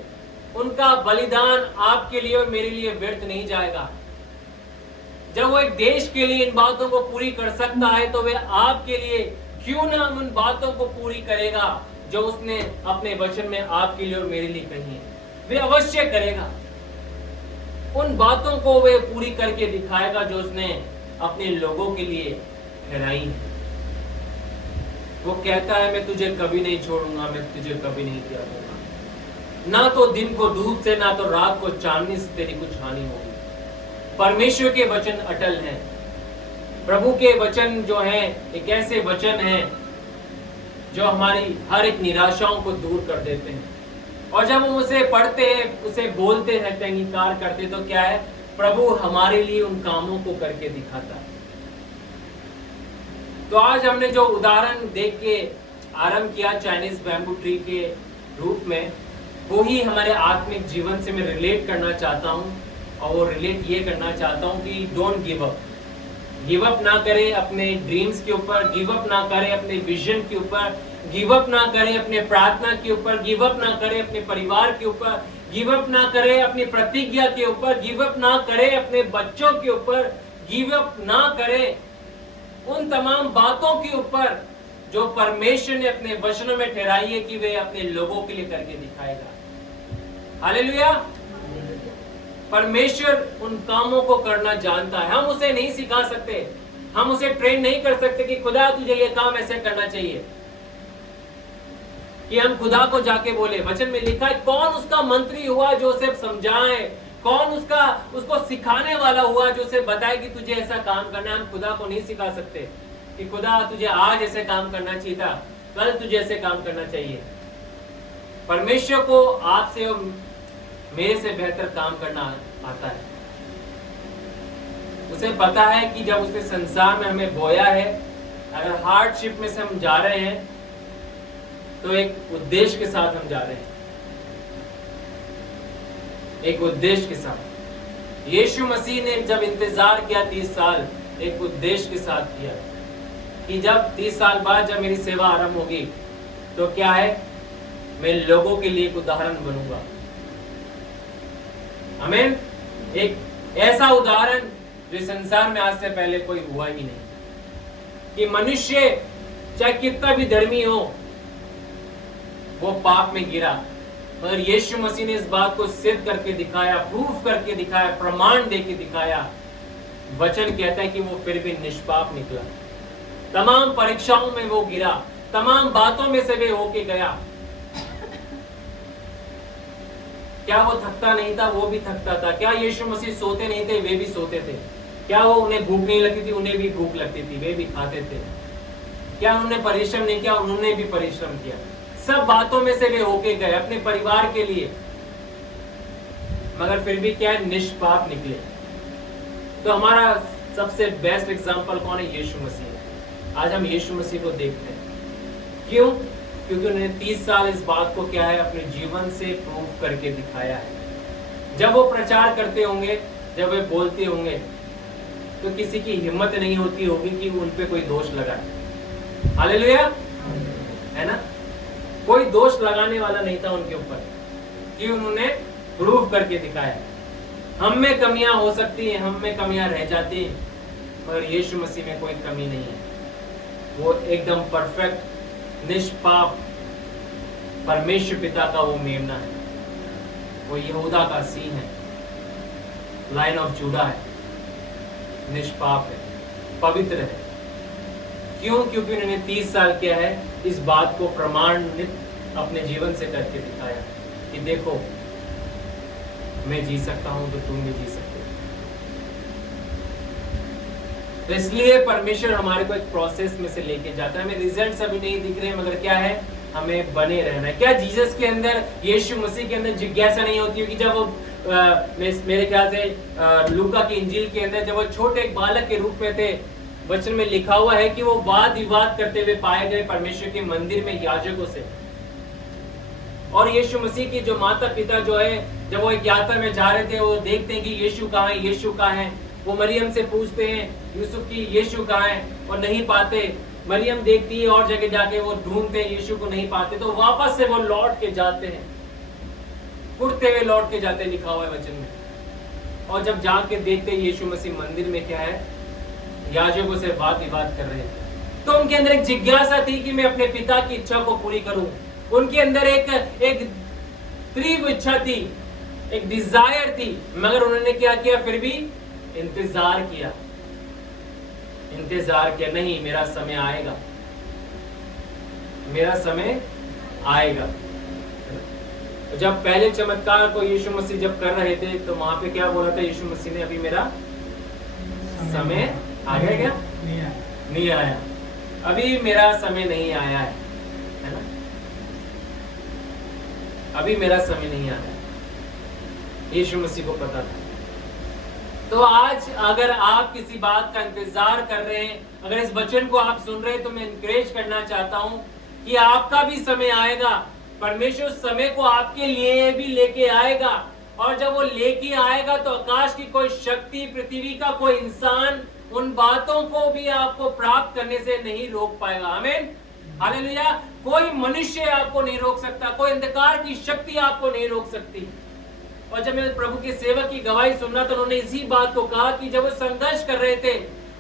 उनका बलिदान आपके लिए और मेरे लिए व्यर्थ नहीं जाएगा। जब वो एक देश के लिए इन बातों को पूरी कर सकता है, तो वे आपके लिए क्यों ना उन बातों को पूरी करेगा जो उसने अपने वचन में आपके लिए और मेरे लिए कही है। वे अवश्य करेगा। उन बातों को वे पूरी करके दिखाएगा जो उसने अपने लोगों के लिए ठहराई है। वो कहता है मैं तुझे कभी नहीं छोड़ूंगा, मैं तुझे कभी नहीं त्यागूंगा। ना तो दिन को धूप से, ना तो रात को चांदनी से तेरी कुछ हानि होगी। परमेश्वर के वचन अटल हैं। प्रभु के वचन जो हैं एक ऐसे वचन हैं जो हमारी हर एक निराशाओं को दूर कर देते हैं। और जब हम उसे पढ़ते हैं, उसे बोलते हैं, अंगीकार करते, तो क्या है? प्रभु हमारे लिए उन कामों को करके दिखाता है। तो आज हमने जो उदाहरण देख के आरंभ किया चाइनीज बैम्बू ट्री के रूप में, वो ही हमारे आत्मिक जीवन से मैं रिलेट करना चाहता हूँ। और वो रिलेट ये करना चाहता हूँ कि don't give up. Give up ना करें अपने ड्रीम्स के ऊपर, गिव अप ना करें अपने विजन के ऊपर, गिव अप ना करें अपने प्रार्थना के ऊपर, गिव अप ना करें अपने परिवार के ऊपर, गिव अप ना करें अपनी प्रतिज्ञा के ऊपर, गिव अप ना करें अपने बच्चों के ऊपर, गिव अप ना करें उन तमाम बातों के ऊपर जो परमेश्वर ने अपने वचनों में ठहराई है कि वे अपने लोगों के लिए करके दिखाएगा। हालेलुया। परमेश्वर उन कामों को करना जानता है, हम उसे नहीं सिखा सकते, हम उसे ट्रेन नहीं कर सकते कि खुदा तुझे ये काम ऐसे करना चाहिए, कि हम खुदा को जाके बोले। वचन में लिखा है कौन उसका मंत्री हुआ जो उसे समझाए, कौन उसको सिखाने वाला हुआ जो उसे बताए कि तुझे ऐसा काम करना है। हम खुदा को नहीं सिखा सकते कि खुदा तुझे आज ऐसे काम करना चाहिए था, कल तुझे ऐसे काम करना चाहिए। परमेश्वर को आपसे और मेरे से बेहतर काम करना आता है। उसे पता है कि जब उसने संसार में हमें बोया है, अगर हार्डशिप में से हम जा रहे हैं तो एक उद्देश्य के साथ हम जा रहे हैं, एक उद्देश्य के साथ। यीशु मसीह ने जब इंतजार किया 30 साल, एक उद्देश्य के साथ किया कि जब 30 साल बाद जब मेरी सेवा आरंभ होगी तो क्या है, मैं लोगों के लिए एक उदाहरण बनूंगा। आमीन। एक ऐसा उदाहरण जो संसार में आज से पहले कोई हुआ ही नहीं, कि मनुष्य चाहे कितना भी धर्मी हो वो पाप में गिरा, मगर यीशु मसीह ने इस बात को सिद्ध करके दिखाया, प्रूफ करके दिखाया, प्रमाण दे के दिखाया। वचन कहता है कि वो फिर भी निष्पाप निकला। तमाम परीक्षाओं में वो गिरा, तमाम बातों में से वे होके गया। क्या वो थकता नहीं था? वो भी थकता था। क्या यीशु मसीह सोते नहीं थे? वे भी सोते थे। क्या वो उन्हें भूख नहीं लगती थी? उन्हें भी भूख लगती थी, वे भी खाते थे। क्या उन्होंने परिश्रम नहीं किया? उन्होंने भी परिश्रम किया। सब बातों में से वे होके गए अपने परिवार के लिए, मगर फिर भी क्या है, निष्पाप निकले। तो हमारा सबसे बेस्ट एग्जांपल कौन है? यीशु मसीह। आज हम यीशु मसीह को देखते हैं। क्यों? क्योंकि उन्होंने 30 साल इस बात को क्या है, अपने जीवन से प्रूव करके दिखाया है। जब वो प्रचार करते होंगे, जब वे बोलते होंगे, तो किसी की हिम्मत नहीं होती होगी कि उन पे कोई दोष लगाए। हालेलुया, है ना? कोई दोष लगाने वाला नहीं था उनके ऊपर, कि उन्होंने प्रूव करके दिखाया। हम में कमियां हो सकती हैं, हम में कमियां रह जाती हैं, मगर यीशु मसीह में कोई कमी नहीं है। वो एकदम परफेक्ट, निष्पाप परमेश्वर पिता का वो मेमना है। वो यहूदा का सींग है, लाइन ऑफ जूडा है, निष्पाप है, पवित्र है। क्यों? क्योंकि उन्होंने 30 साल किया है, इस बात को प्रमाणित अपने जीवन से करके दिखाया कि देखो मैं जी सकता हूं तो तुम भी जी सकते हो। तो इसलिए परमेश्वर हमारे को एक प्रोसेस में से लेके जाता है। हमें रिजल्ट्स अभी नहीं दिख रहे, मगर क्या है, हमें बने रहना है। क्या जीसस के अंदर, यीशु मसीह के अंदर जिज्ञासा नहीं होती है कि जब वो मेरे ख्याल से लूका की इंजील के अंदर जब वो छोटे एक बालक के रूप में थे, वचन में लिखा हुआ है कि वो वाद विवाद करते हुए पाए गए परमेश्वर के मंदिर में याजकों से। और यीशु मसीह की जो माता पिता जो है, जब वो एक यात्रा में जा रहे थे, वो देखते हैं कि यीशु कहाँ है, यीशु कहाँ है। वो मरियम से पूछते हैं यूसुफ की यीशु कहाँ है, और नहीं पाते। मरियम देखती है और जगह जाके वो ढूंढते हैं, यीशु को नहीं पाते, तो वापस से वो लौट के जाते हैं, उड़ते हुए लौट के जाते, लिखा हुआ है वचन में। और जब जाके देखते हैं यीशु मसीह मंदिर में क्या है, याजकों से वाद विवाद कर रहे थे। तो उनके अंदर एक जिज्ञासा थी कि मैं अपने पिता की इच्छा को पूरी करूं। उनके अंदर एक तीव्र इच्छा थी, एक डिजायर थी, मगर उन्होंने क्या किया, फिर भी इंतजार किया। नहीं, मेरा समय आएगा, मेरा समय आएगा। जब पहले चमत्कार को यीशु मसीह जब कर रहे थे, तो वहां पे क्या बोला था यीशु मसीह ने, अभी मेरा समय आ गया क्या? नहीं आया, अभी मेरा समय नहीं आया है ना? अभी मेरा समय नहीं आया, यीशु मसीह को पता था। तो आज अगर आप किसी बात का इंतजार कर रहे हैं, अगर इस वचन को आप सुन रहे हैं, तो मैं इंकरेज करना चाहता हूं कि आपका भी समय आएगा। परमेश्वर समय को आपके लिए भी लेके आएगा, और जब वो लेके आएगा तो आकाश की कोई शक्ति, पृथ्वी का कोई इंसान उन बातों को भी आपको प्राप्त करने से नहीं रोक पाएगा। आमीन, हालेलुया। कोई मनुष्य आपको नहीं रोक सकता, कोई अंधकार की शक्ति आपको नहीं रोक सकती। और जब मैं प्रभु के सेवक की गवाही सुन रहा तो उन्होंने इसी बात को कहा कि जब वो संघर्ष कर रहे थे,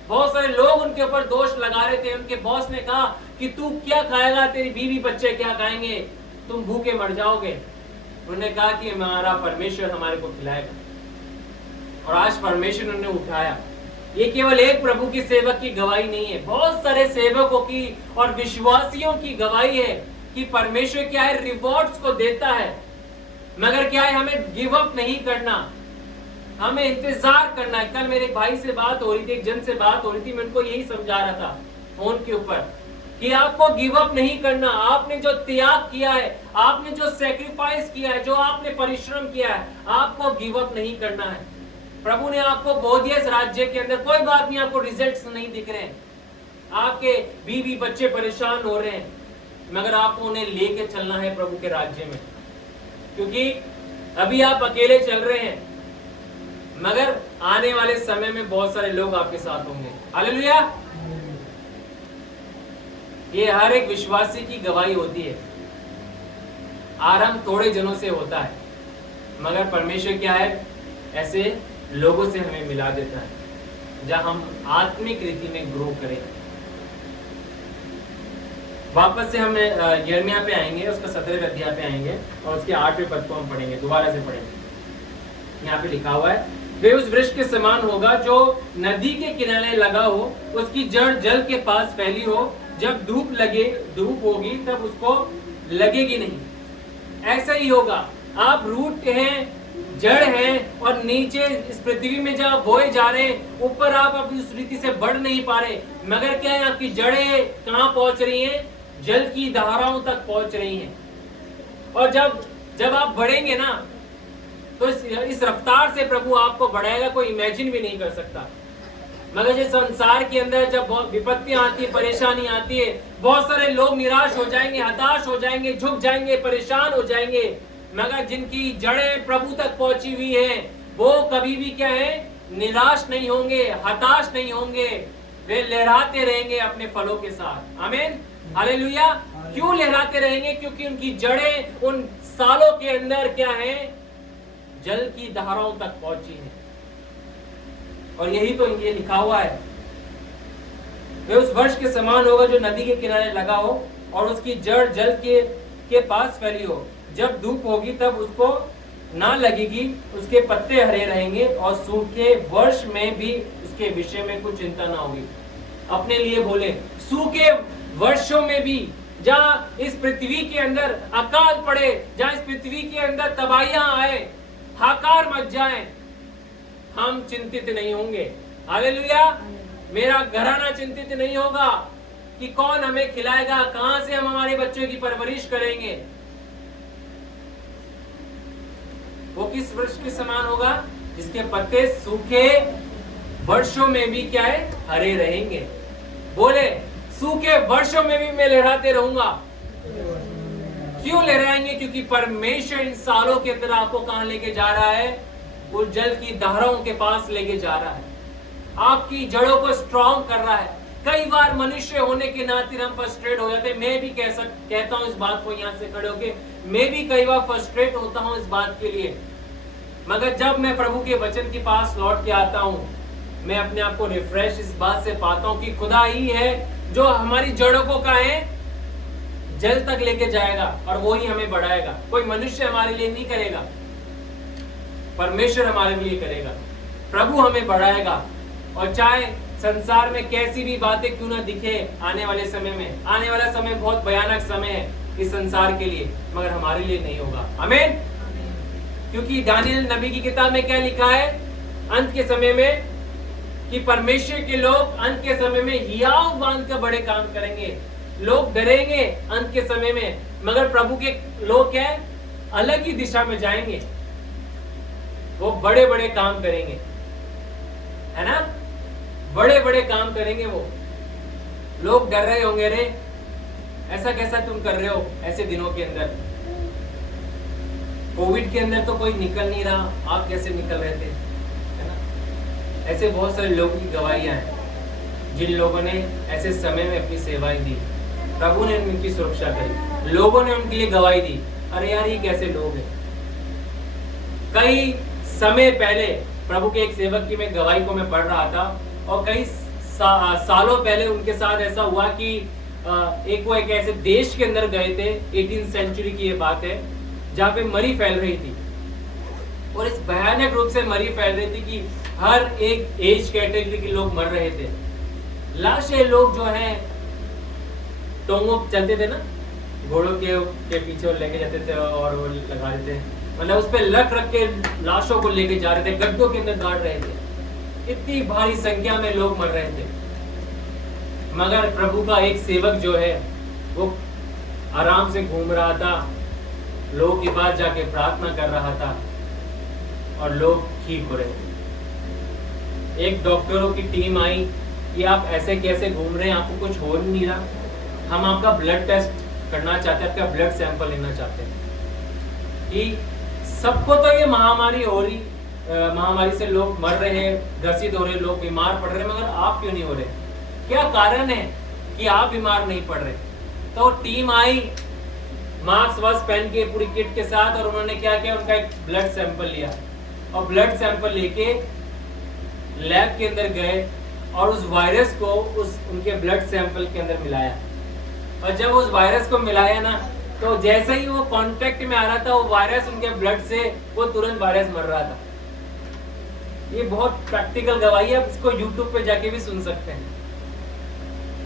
बहुत सारे लोग उनके ऊपर दोष लगा रहे थे। उनके बॉस ने कहा कि तू क्या खाएगा, तेरी बीवी बच्चे क्या खाएंगे, तुम भूखे मर जाओगे। उन्होंने कहा कि हमारा परमेश्वर हमारे को खिलाएगा, और आज परमेश्वर ने उठाया। ये केवल एक प्रभु की सेवक की गवाही नहीं है, बहुत सारे सेवकों की और विश्वासियों की गवाही है कि परमेश्वर क्या है, रिवॉर्ड्स को देता है, मगर क्या है, हमें गिव अप नहीं करना, हमें इंतजार करना है। कल मेरे भाई से बात हो रही थी, एक जन से बात हो रही थी, मैं उनको यही समझा रहा था फोन के ऊपर कि आपको गिव अप नहीं करना। आपने जो त्याग किया है, आपने जो सैक्रिफाइस किया है, जो आपने परिश्रम किया है, आपको गिव अप नहीं करना है। प्रभु ने आपको बो दिया इस राज्य के अंदर, कोई बात नहीं, आपको रिजल्ट्स नहीं दिख रहे हैं, आपके बीवी बच्चे परेशान हो रहे हैं, मगर आपको उन्हें लेके चलना है प्रभु के राज्य में, क्योंकि अभी आप अकेले चल रहे हैं, मगर आने वाले समय में बहुत सारे लोग आपके साथ होंगे। हालेलुया। ये हर एक विश्वासी की गवाही होती है। आरंभ थोड़े जनों से होता है, मगर परमेश्वर क्या है, ऐसे लोगों से हमें मिला देता है जहां हम आत्मिक रीति में ग्रो करें। वापस से हम यिर्मयाह पे आएंगे, उसका 17वें अध्याय पे आएंगे और उसके 8वें पद को हम पढ़ेंगे, दोबारा से पढ़ेंगे। यहाँ पे लिखा हुआ है, वे उस वृक्ष के समान होगा जो नदी के किनारे लगा हो, उसकी जड़ जल के पास फैली हो, जब धूप होगी तब उसको लगेगी नहीं। ऐसा ही होगा, आप रूट हैं, जड़ हैं, और नीचे इस पृथ्वी में जब आप बोए जा रहे हैं, ऊपर आप अपनी उस रीति से बढ़ नहीं पा रहे, मगर क्या है, आपकी जड़ें कहाँ पहुंच रही हैं, जल की धाराओं तक पहुंच रही हैं। और जब आप बढ़ेंगे ना, तो इस रफ्तार से प्रभु आपको बढ़ाएगा, कोई इमेजिन भी नहीं कर सकता। मगर इस संसार के अंदर जब विपत्तियां आती है, परेशानी आती है, बहुत सारे लोग निराश हो जाएंगे, हताश हो जाएंगे, झुक जाएंगे, परेशान हो जाएंगे, मगर जिनकी जड़ें प्रभु तक पहुंची हुई हैं, वो कभी भी क्या है, निराश नहीं होंगे, हताश नहीं होंगे, वे लहराते रहेंगे अपने फलों के साथ। आमीन, हालेलुया। क्यों लहराते रहेंगे? क्योंकि उनकी जड़ें उन सालों के अंदर क्या है, जल की धाराओं तक पहुंची है। और यही तो इनके लिखा हुआ है, वे उस वृक्ष के समान होगा जो नदी के किनारे लगा हो और उसकी जड़ जल के पास फैली हो, जब धूप होगी तब उसको ना लगेगी, उसके पत्ते हरे रहेंगे और सूखे वर्ष में भी उसके विषय में कुछ चिंता ना होगी। अपने लिए बोले, सूखे वर्षों में भी, जहाँ इस पृथ्वी के अंदर अकाल पड़े, जहाँ इस पृथ्वी के अंदर तबाहियां आए, हाकार मच जाए, हम चिंतित नहीं होंगे। हालेलुया। मेरा घराना चिंतित नहीं होगा कि कौन हमें खिलाएगा, कहां से हम हमारे बच्चों की परवरिश करेंगे। वो किस वृक्ष के समान होगा? जिसके पत्ते सूखे वर्षों में भी क्या है, हरे रहेंगे। बोले, सूखे वर्षों में भी मैं लहराते रहूंगा। क्यों लहराएंगे? क्योंकि परमेश्वर इन सालों के अंदर आपको कहां लेके जा रहा है, वो जल की धाराओं के पास लेके जा रहा है, आपकी जड़ों को स्ट्रॉन्ग कर रहा है। कई बार मनुष्य होने के नाते हम फ्रस्ट्रेट हो जाते हैं। मैं भी कहता हूं इस बात को यहाँ से खड़े होके, मैं भी कई बार फ्रस्ट्रेट होता हूं इस बात के लिए, मगर जब मैं प्रभु के वचन के पास लौट के आता हूं, मैं अपने आप को रिफ्रेश इस बात से पाता हूं कि खुदा ही है जो हमारी जड़ों को का है जल तक लेके जाएगा और वो ही हमें बढ़ाएगा। कोई मनुष्य हमारे लिए नहीं करेगा, परमेश्वर हमारे लिए करेगा। प्रभु हमें बढ़ाएगा, और चाहे संसार में कैसी भी बातें क्यों ना दिखे आने वाले समय में, आने वाला समय बहुत भयानक समय है इस संसार के लिए, मगर हमारे लिए नहीं होगा। आमीन। क्योंकि दानियल नबी की किताब में क्या लिखा है, अंत के समय में, कि परमेश्वर के लोग अंत के समय में हियाव बांध कर बड़े काम करेंगे। लोग डरेंगे अंत के समय में, मगर प्रभु के लोग क्या है, अलग ही दिशा में जाएंगे, वो बड़े बड़े काम करेंगे, है ना, बड़े बड़े काम करेंगे। वो लोग डर रहे होंगे, रे ऐसा कैसा तुम कर रहे हो ऐसे दिनों के अंदर, कोविड के अंदर तो कोई निकल नहीं रहा, आप कैसे निकल रहे थे, है ना। ऐसे बहुत सारे लोगों की गवाहियां हैं। जिन लोगों ने ऐसे समय में अपनी सेवाएं दी, प्रभु ने उनकी सुरक्षा करी, लोगों ने उनके लिए गवाही दी। अरे यार, ये कैसे लोग हैं। कई समय पहले प्रभु के एक सेवक की मैं गवाही को मैं पढ़ रहा था, और कई सालों पहले उनके साथ ऐसा हुआ कि वो एक ऐसे देश के अंदर गए थे, 18th सेंचुरी की ये बात है, जहाँ पे मरी फैल रही थी, और इस भयानक रूप से मरी फैल रही थी कि हर एक एज कैटेगरी के लोग मर रहे थे। लाशें लोग जो हैं टोंगों चलते थे ना, घोड़ों के पीछे वो लेके जाते थे और वो लगा देते, मतलब उस पर लक रख के लाशों को लेके जा रहे थे, गड्ढों के अंदर गाड़ रहे थे। इतनी भारी संख्या में लोग मर रहे थे, मगर प्रभु का एक सेवक जो है वो आराम से घूम रहा था, लोगों के पास जाके प्रार्थना कर रहा था और लोग ठीक हो रहे थे। एक डॉक्टरों की टीम आई कि आप ऐसे कैसे घूम रहे हैं, आपको कुछ हो नहीं रहा, हम आपका ब्लड टेस्ट करना चाहते हैं, आपका ब्लड सैंपल लेना चाहते हैं। कि सबको तो ये महामारी हो रही, महामारी से लोग मर रहे हैं, ग्रसित हो रहे, लोग बीमार पड़ रहे हैं, मगर आप क्यों नहीं हो रहे? क्या कारण है कि आप बीमार नहीं पड़ रहे? तो टीम आई मास्क वास्क पहन के पूरी किट के साथ, और उन्होंने क्या किया, उनका एक ब्लड सैंपल लिया, और ब्लड सैंपल लेके लैब के अंदर गए और उस वायरस को उनके ब्लड सैंपल के अंदर मिलाया। और जब उस वायरस को मिलाया ना, तो जैसे ही वो कांटेक्ट में आ रहा था वो वायरस उनके ब्लड से, वो तुरंत वायरस मर रहा था। ये बहुत प्रैक्टिकल गवाही है, आप इसको YouTube पे जाके भी सुन सकते हैं।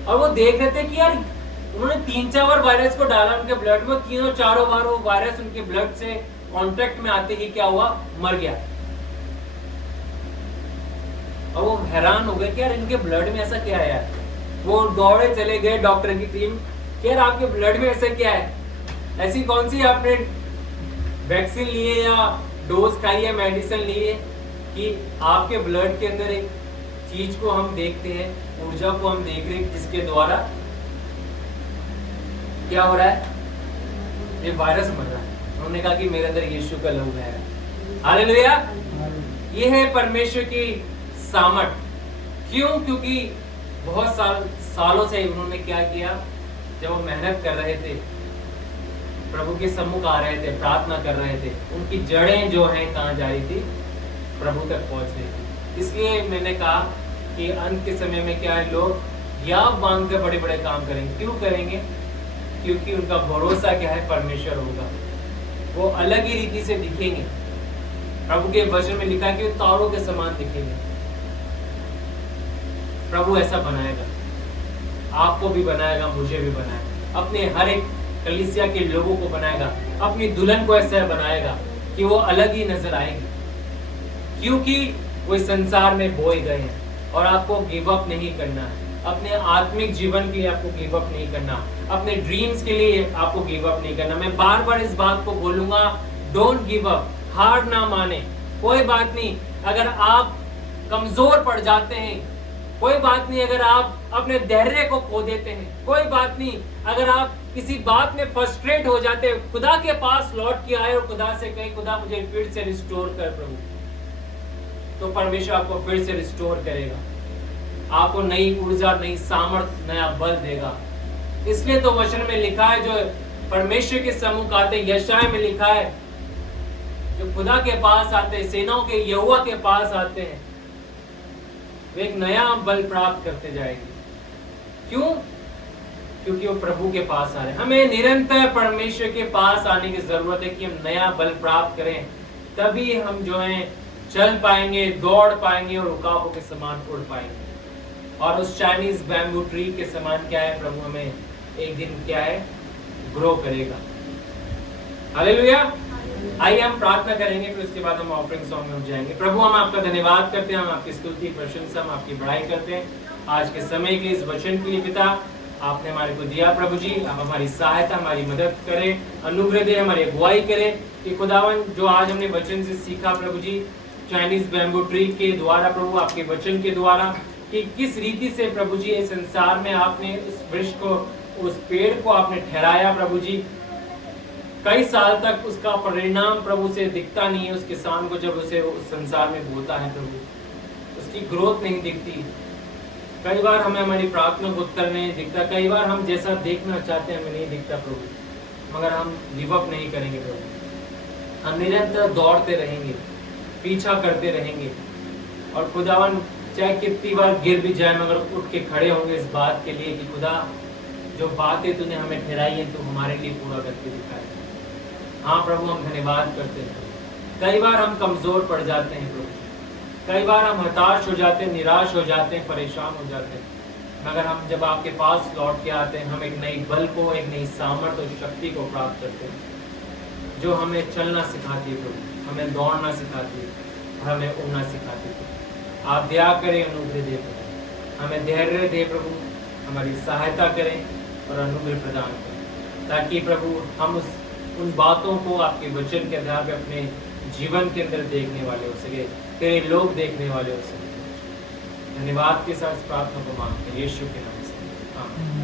और वो देख रहे थे कि यार उन्होंने 3-4 बार वायरस को डाला उनके ब्लड में, तीनों चारों बार वो वायरस उनके ब्लड से कांटेक्ट में आते ही क्या हुआ, मर गया। और वो हैरान हो गए कि यार इनके ब्लड में ऐसा क्या है यार। वो दौड़े चले गए डॉक्टर की टीम कि यार आपके ब्लड में ऐसा क्या है, ऐसी कौन सी आपने वैक्सीन ली है या डोज खाई है, मेडिसिन ली है कि आपके ब्लड के अंदर एक चीज को हम देखते हैं, ऊर्जा को हम देख रहे हैं, जिसके द्वारा क्या हो रहा है, ये वायरस मर रहा है। उन्होंने कहा कि मेरे अंदर यीशु का लहू है। हालेलुया। ये है परमेश्वर की सामर्थ। क्यों? क्योंकि बहुत सालों से उन्होंने क्या किया, जब वो मेहनत कर रहे थे, प्रभु के सम्मुख आ रहे थे, प्रार्थना कर रहे थे, उनकी जड़ें जो हैं कहाँ जा रही थी, प्रभु तक पहुंच रही थी। इसलिए मैंने कहा कि अंत के समय में क्या है, लोग याव मांग कर बड़े बड़े काम करेंगे। क्यों करेंगे? क्योंकि उनका भरोसा क्या है, परमेश्वर होगा। वो अलग ही रीति से दिखेंगे। प्रभु के वचन में लिखा है कि वो तारों के समान दिखेंगे। प्रभु ऐसा बनाएगा, आपको भी बनाएगा, मुझे भी बनाएगा, अपने हर एक कलीसिया के लोगों को बनाएगा, अपनी दुल्हन को ऐसा बनाएगा कि वो अलग ही नजर आएगी। क्योंकि वो इस संसार में बोए गए हैं। और आपको गिव अप नहीं करना है, अपने आत्मिक जीवन के लिए आपको गिव अप नहीं करना, अपने ड्रीम्स के लिए आपको गिव अप नहीं करना। मैं बार बार इस बात को बोलूंगा, डोंट गिव अप, हार ना माने। कोई बात नहीं अगर आप कमजोर पड़ जाते हैं, कोई बात नहीं अगर आप अपने धैर्य को खो देते हैं, कोई बात नहीं अगर आप किसी बात में फ्रस्ट्रेट हो जाते हैं, खुदा के पास लौट के आए और खुदा से कहे, खुदा मुझे फिर से रिस्टोर कर प्रभु, तो परमेश्वर आपको फिर से रिस्टोर करेगा, आपको नई ऊर्जा, नई सामर्थ्य, नया बल देगा। इसलिए तो वचन में लिखा है, जो परमेश्वर के सम्मुख आते, यशाया में लिखा है, जो खुदा के पास आते, सेनाओं के यहोवा के पास आते हैं, वे एक नया बल प्राप्त करते जाएंगे। क्यों? क्योंकि वो प्रभु के पास आ रहे हैं। हमें निरंतर परमेश्वर के पास आने की जरूरत है कि हम नया बल प्राप्त करें, तभी हम जो है चल पाएंगे, दौड़ पाएंगे और रुकावटों के समान उड़ पाएंगे। और उस चाइनीज बैम्बू ट्री के समान क्या है, प्रभु हमें एक दिन क्या है, ग्रो करेगा। हालेलुया। आइए हम प्रार्थना करेंगे, फिर उसके बाद हम ऑफरिंग सॉन्ग में जाएंगे। प्रभु हम आपका धन्यवाद करते हैं, हम आपकी स्तुति, प्रशंसा, हम आपकी बड़ाई करते हैं आज के समय के इस वचन के लिए। पिता आपने हमारे को दिया प्रभु जी, आप हमारी सहायता, हमारी मदद करें, अनुग्रह दे, हमारी अगुवाई करें कि खुदावन जो आज हमने वचन से सीखा प्रभु जी, चाइनीज बैम्बू ट्री के द्वारा, प्रभु आपके वचन के द्वारा, कि किस रीति से प्रभु जी इस संसार में आपने उस वृक्ष को, उस पेड़ को आपने ठहराया प्रभु जी। कई साल तक उसका परिणाम प्रभु से दिखता नहीं है उस किसान को, जब उसे उस संसार में बोता है प्रभु, उसकी ग्रोथ नहीं दिखती कई बार हमें हमारी प्रार्थना को उत्तर नहीं दिखता, कई बार हम जैसा देखना चाहते हैं हमें नहीं दिखता प्रभु, मगर हम गिव अप नहीं करेंगे प्रभु, हम निरंतर दौड़ते रहेंगे, पीछा करते रहेंगे। और खुदावन चाहे कितनी बार गिर भी जाए मगर उठ के खड़े होंगे इस बात के लिए कि खुदा जो बातें तूने हमें ठहराई है तो हमारे लिए पूरा करके दिखाए। हाँ प्रभु, हम धन्यवाद करते हैं। कई बार हम कमजोर पड़ जाते हैं प्रभु, कई बार हम हताश हो जाते हैं, निराश हो जाते हैं, परेशान हो जाते हैं, मगर हम जब आपके पास लौट के आते हैं हम एक नई बल को, एक नई सामर्थ्य और शक्ति को प्राप्त करते हैं जो हमें चलना सिखाती है प्रभु, हमें दौड़ना सिखाती है और हमें उड़ना सिखाती है। आप दया करें, अनुग्रह दे प्रभु, हमें धैर्य दे प्रभु, हमारी सहायता करें और अनुग्रह प्रदान करें, ताकि प्रभु हम उन बातों को आपके वचन के आधार पर अपने जीवन के अंदर देखने वाले हो सके, तेरे लोग देखने वाले हो सके। धन्यवाद के साथ प्रार्थना को मांगते हैं यीशु के नाम से, आमीन।